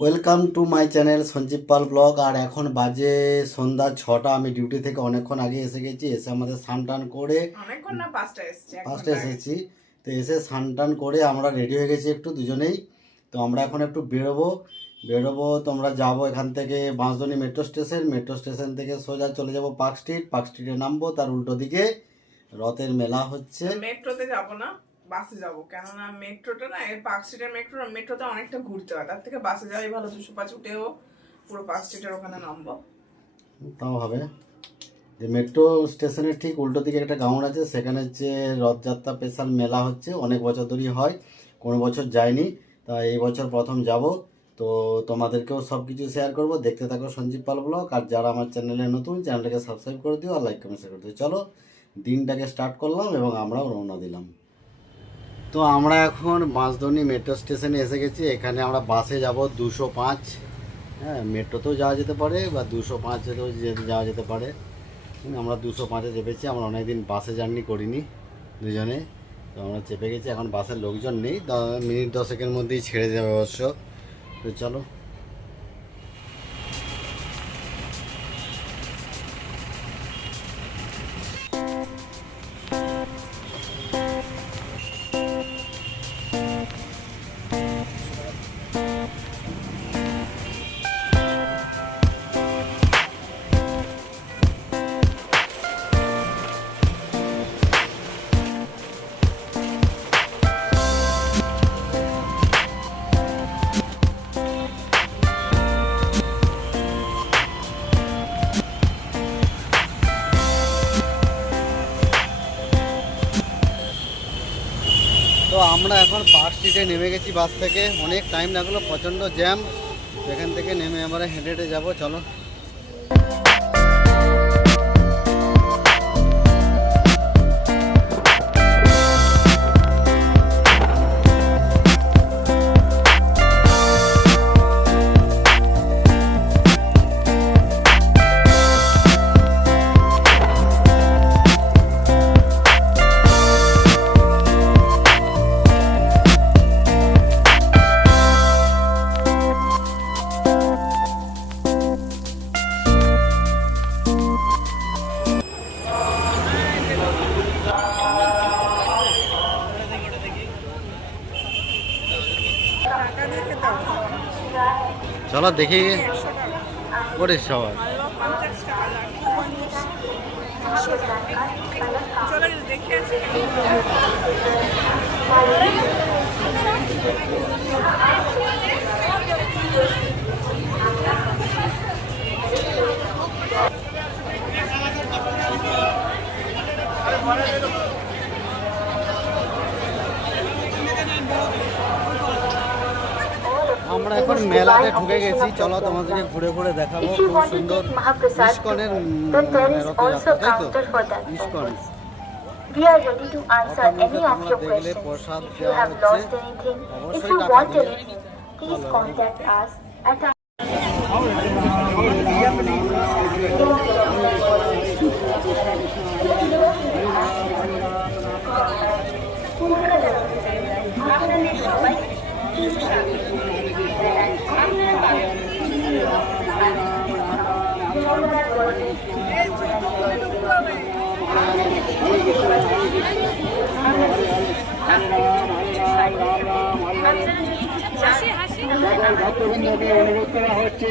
Welcome to my channel Sanjib Pal blog আর এখন বাজে সন্ধ্যা ছটা। আমি ডিউটি থেকে অনেকক্ষণ আগে এসে গেছি। এসে আমাদের স্নান টান করে পাঁচটা ফার্স্টে এসেছি। তো এসে স্নান টান করে আমরা রেডি হয়ে গেছি একটু দুজনেই। তো আমরা এখন একটু বেরোবো। বেরোবো তোমরা যাব এখান থেকে Bansdroni metro station metro station থেকে সোজা চলে যাব পার্ক স্ট্রিট পার্ক স্ট্রিটে নামবো তার উল্টো দিকে। রথের মেলা হচ্ছে। মেট্রোতে যাব না? বাসে যাব। কেননা মেট্রোটা না পার্ক স্ট্রিটের মেট্রো মেট্রোতে অনেকটা ঘুরতে হয়। তার থেকে বাসে যাওয়াই ভালো, দুশো পাঁচ উঠেও পুরো পার্ক স্ট্রিটের ওখানে নামবো। তাও হবে। যে মেট্রো স্টেশনের ঠিক উল্টো দিকে একটা গ্রাউন্ড আছে, সেখানে যে রথযাত্রা স্পেশাল মেলা হচ্ছে, অনেক বছর ধরেই হয়, কোনো বছর যায়নি তা এই বছর প্রথম যাব। তো তোমাদেরকেও সব কিছু শেয়ার করব। দেখতে থাকো সঞ্জীব পাল ব্লগ আর যারা আমার চ্যানেলে নতুন চ্যানেলটাকে সাবস্ক্রাইব করে দিও, আর লাইক কমেন্ট শেয়ার করে দিও। চলো, দিনটাকে স্টার্ট করলাম এবং আমরাও রওনা দিলাম। তো আমরা এখন বাঁশদনি মেট্রো স্টেশনে এসে গেছি। এখানে আমরা বাসে যাব দুশো পাঁচ। হ্যাঁ মেট্রোতেও যাওয়া যেতে পারে বা দুশো পাঁচেতেও যাওয়া যেতে পারে। আমরা দুশো পাঁচে চেপেছি, আমরা অনেকদিন বাসে জার্নি করিনি দুজনে। তো আমরা চেপে গেছি, এখন বাসের লোকজন নেই। মিনিট দশেকের মধ্যেই ছেড়ে যাবে অবশ্য। তো চলো। আমরা এখন পার্ক স্ট্রিটে নেমে গেছি, বাস থেকে। অনেক টাইম লাগল, প্রচণ্ড জ্যাম এখান থেকে নেমে আমরা হেঁটে হেঁটে যাব, চলো। চলো দেখি ওরে দেখে আসি আমরা এখন মেলাতে ঢুকে গেছি। চলো তোমাদেরকে ঘুরে ঘুরে দেখাবো। খুব সুন্দর সকল অনুরোধ করা হচ্ছে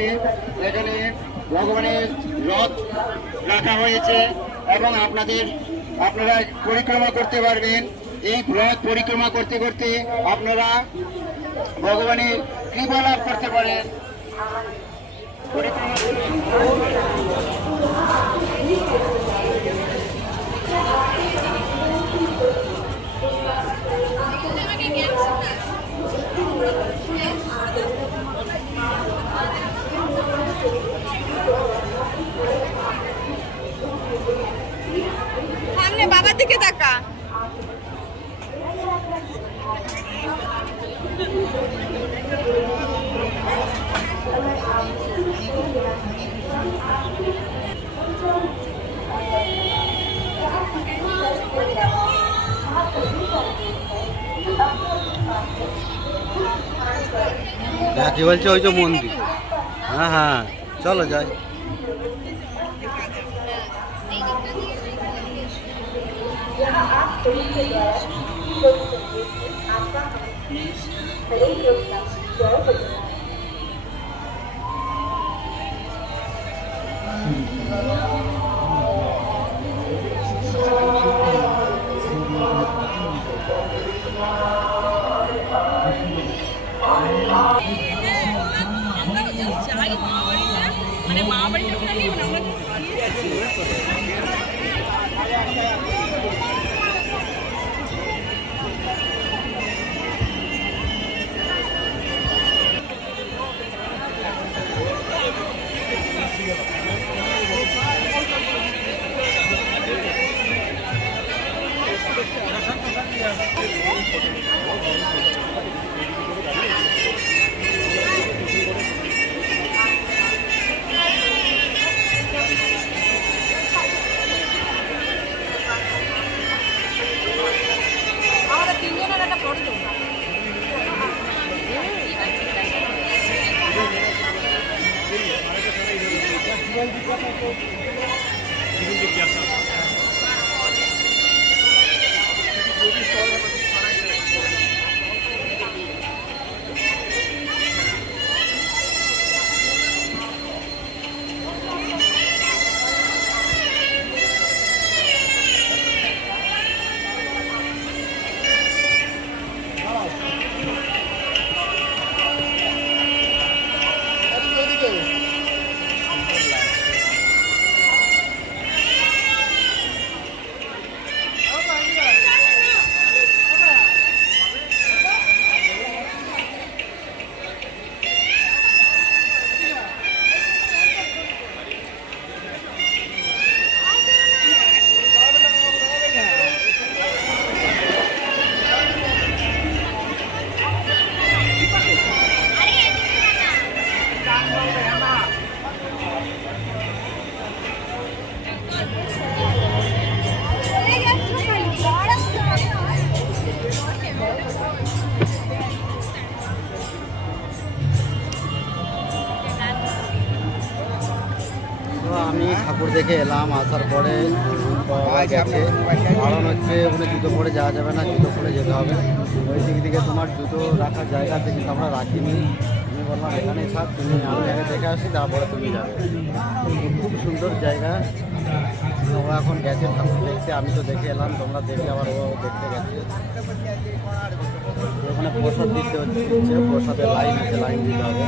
এখানে ভগবানের রথ রাখা হয়েছে এবং আপনাদের আপনারা পরিক্রমা করতে পারবেন এই রথ পরিক্রমা করতে করতে আপনারা ভগবানের কৃপা লাভ করতে পারেন পরিক্রমা কি বলছে ওই যে মন্দির। হ্যাঁ হ্যাঁ চলো যাই। মানে Sim. তো আমি ঠাকুর দেখে এলাম আসার পরে গেছে। কারণ হচ্ছে ওখানে জুতো পরে যাওয়া যাবে না জুতো পরে যেতে হবে। ওই দিক থেকে তোমার জুতো রাখার জায়গা কিন্তু আমরা রাখিনি। আমি বললাম এখানে থাক তুমি আমি আগে দেখে আসি তারপরে তুমি যাবে। খুব সুন্দর জায়গা। ও এখন গেছে ঠাকুর দেখতে। আমি তো দেখে এলাম তোমরা দেখে আবার ও দেখতে গেছে। ওখানে প্রসাদ দিতে হচ্ছে দিচ্ছে, প্রসাদের লাইন আছে লাইন দিতে হবে।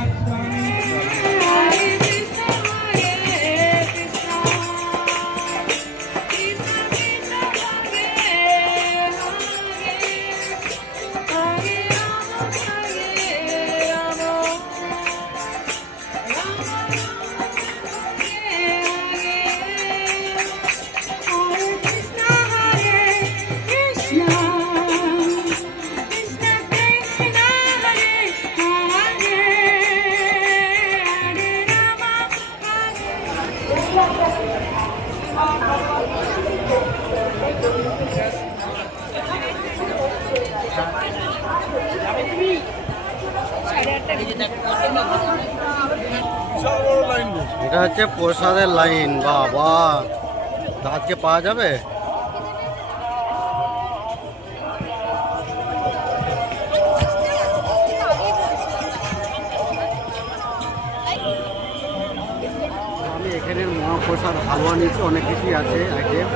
এটা হচ্ছে প্রসাদের লাইন, বাবা। আজকে পাওয়া যাবে? এখানের মহাপ্রসাদ হালুয়া নিচ্ছি অনেক কিছুই আছে আইটেম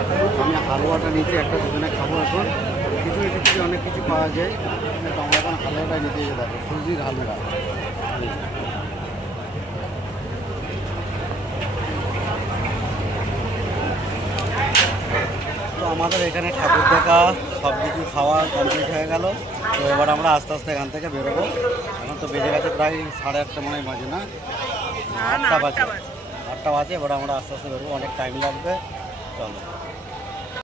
আমি হালুয়াটা নিচ্ছি একটা দুজনে খাব এখন। কিছু কিছু, অনেক কিছু পাওয়া যায়। নিতে যেতে দেখো তো আমাদের এখানে ঠাকুর দেখা সব কিছু খাওয়া কমপ্লিট হয়ে গেল। তো এবার আমরা আস্তে আস্তে এখান থেকে বেরোবো। এখন তো বেজে গেছে প্রায় সাড়ে আটটা মনে হয় বাজে না? আটটা বাজে। আটটা বাজে। এবার আমরা আস্তে আস্তে বেরোবো। অনেক টাইম লাগবে। চলো।